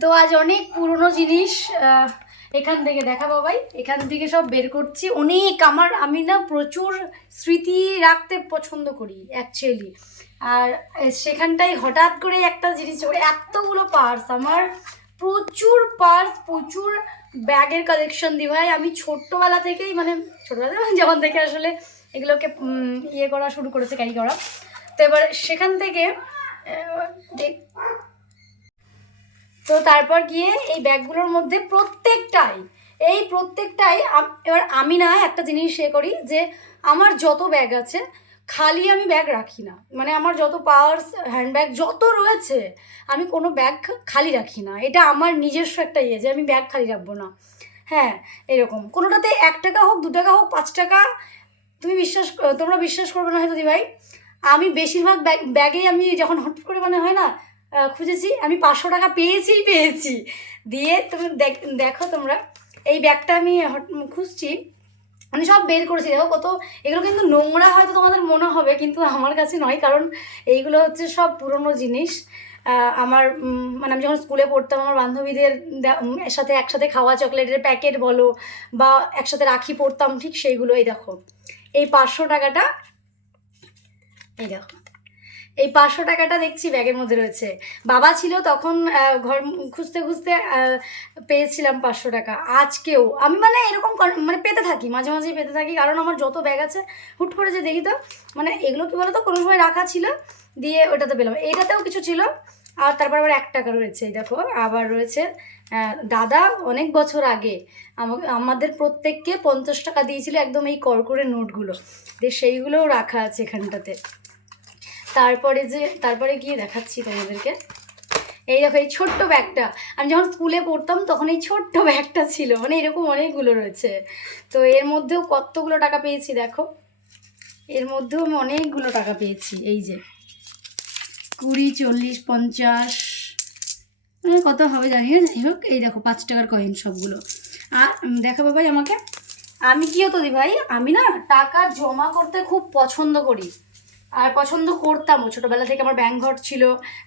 তো আজ অনেক পুরনো জিনিস এখান থেকে দেখা বাবাই এখান থেকে সব বের করছি। অনেক আমার, আমি না প্রচুর স্মৃতি রাখতে পছন্দ করি অ্যাকচুয়ালি আর সেখানটায় হঠাৎ করে একটা জিনিস এতগুলো পার্স আমার প্রচুর পার্স প্রচুর ব্যাগের কালেকশন দি ভাই। আমি ছোট্টবেলা থেকেই মানে ছোটবেলা থেকে যখন থেকে আসলে এগুলোকে ইয়ে করা শুরু করেছে ক্যারি করা। তো এবার সেখান থেকে তো তারপর গিয়ে এই ব্যাগগুলোর মধ্যে প্রত্যেকটাই, এই প্রত্যেকটাই এবার আমি না একটা জিনিস এ করি যে আমার যত ব্যাগ আছে, খালি আমি ব্যাগ রাখি না। মানে আমার যত পার্স হ্যান্ডব্যাগ যত রয়েছে, আমি কোনো ব্যাগ খালি রাখি না। এটা আমার নিজস্ব একটা ইয়ে যে আমি ব্যাগ খালি রাখব না। হ্যাঁ এরকম। কোনোটাতে এক টাকা হোক, দু টাকা হোক, পাঁচ টাকা, তুমি বিশ্বাস তোমরা বিশ্বাস করবে না হয়তো দিভাই আমি বেশিরভাগ ব্যাগ, ব্যাগেই আমি যখন হঠাৎ করে মানে হয় না খুঁজেছি, আমি পাঁচশো টাকা পেয়েছিই পেয়েছি। দিয়ে তুমি দেখ- তোমরা, এই ব্যাগটা আমি খুঁজছি। আমি সব বের করেছি, দেখো কত, এগুলো কিন্তু নোংরা হয়তো তোমাদের মনে হবে, কিন্তু আমার কাছে নয়, কারণ এইগুলো হচ্ছে সব পুরনো জিনিস। আমার মানে আমি যখন স্কুলে পড়তাম, আমার বান্ধবীদের সাথে একসাথে খাওয়া চকলেটের প্যাকেট বলো, বা একসাথে রাখি পড়তাম ঠিক সেইগুলো এই দেখো। এই পাঁচশো টাকাটা, এই দেখো। এই পাঁচশো টাকাটা দেখছি ব্যাগের মধ্যে রয়েছে। বাবা ছিল তখন ঘর খুঁজতে খুঁজতে পেয়েছিলাম পাঁচশো টাকা। আজকেও আমি মানে এরকম মানে পেতে থাকি, মাঝে মাঝে পেতে থাকি, কারণ আমার যত ব্যাগ আছে, হুট করে যে দেখি তো মানে এগুলো কি বলতো, কোনো সময় রাখা ছিল, দিয়ে ওটাতে পেলাম। এইটাতেও কিছু ছিল, আর তারপর আবার এক টাকা রয়েছে, এই দেখো, আবার রয়েছে দাদা অনেক বছর আগে আমাকে, আমাদের প্রত্যেককে পঞ্চাশ টাকা দিয়েছিল একদম এই করকরে নোটগুলো, দিয়ে সেইগুলোও রাখা আছে এখানটাতে। তারপরে যে, তারপরে গিয়ে দেখাচ্ছি তোমাদেরকে। এই দেখো, এই ছোট্ট ব্যাগটা। আমি যখন স্কুলে পড়তাম তখন এই ছোট্ট ব্যাগটা ছিল। মানে এরকম অনেকগুলো রয়েছে। তো এর মধ্যেও কতগুলো টাকা পেয়েছি দেখো? এর মধ্যেও আমি অনেকগুলো টাকা পেয়েছি। এই যে, কুড়ি, চল্লিশ, পঞ্চাশ মানে কত হবে জানি না। যাই হোক, এই দেখো, পাঁচ টাকার কয়েন সবগুলো। আর দেখো বাবাই আমাকে। আমি কি হতো দি ভাই? আমি না টাকা জমা করতে খুব পছন্দ করি। আর পছন্দ করতামও। ছোটোবেলা থেকে আমার ব্যাংক ঘর ছিল,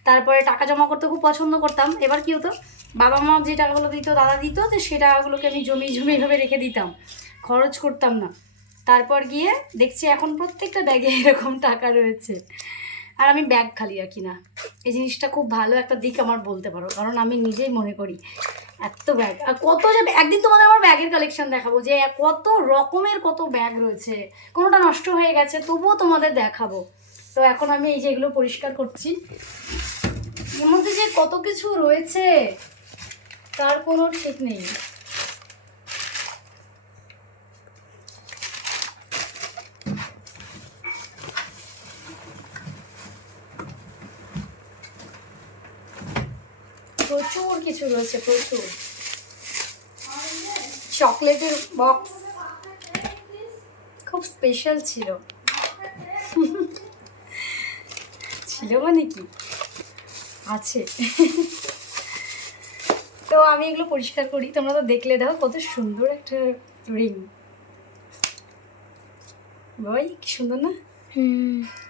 তারপরে টাকা জমা করতে খুব পছন্দ করতাম। এবার কী হতো, বাবা মা যে টাকাগুলো দিত, দাদা দিত, তো সেই টাকাগুলোকে আমি জমি জমি এভাবে রেখে দিতাম। খরচ করতাম না। তারপর গিয়ে দেখছি এখন প্রত্যেকটা ব্যাগে এরকম টাকা রয়েছে। আর আমি ব্যাগ খালি রাখি না। এই জিনিসটা খুব ভালো একটা দিক আমার বলতে পারো, কারণ আমি নিজেই মনে করি এত ব্যাগ। আর কত যে একদিন তোমাদের আমার ব্যাগের কালেকশন দেখাবো যে কত রকমের কত ব্যাগ রয়েছে। কোনোটা নষ্ট হয়ে গেছে, তবুও তোমাদের দেখাবো। তো এখন আমি এই যে এগুলো পরিষ্কার করছি। এর মধ্যে যে কত কিছু রয়েছে, তার কোনো ঠিক নেই। প্রচুর কিছু রয়েছে প্রচুর। চকলেটের বক্স। খুব স্পেশাল ছিল। ছিল মানে কি? আছে। তো আমি এগুলো পরিষ্কার করি। তোমরা তো দেখলে দেখো কত সুন্দর একটা রিং। ভাই কি সুন্দর না?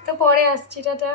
তো পরে আসছি টাটা।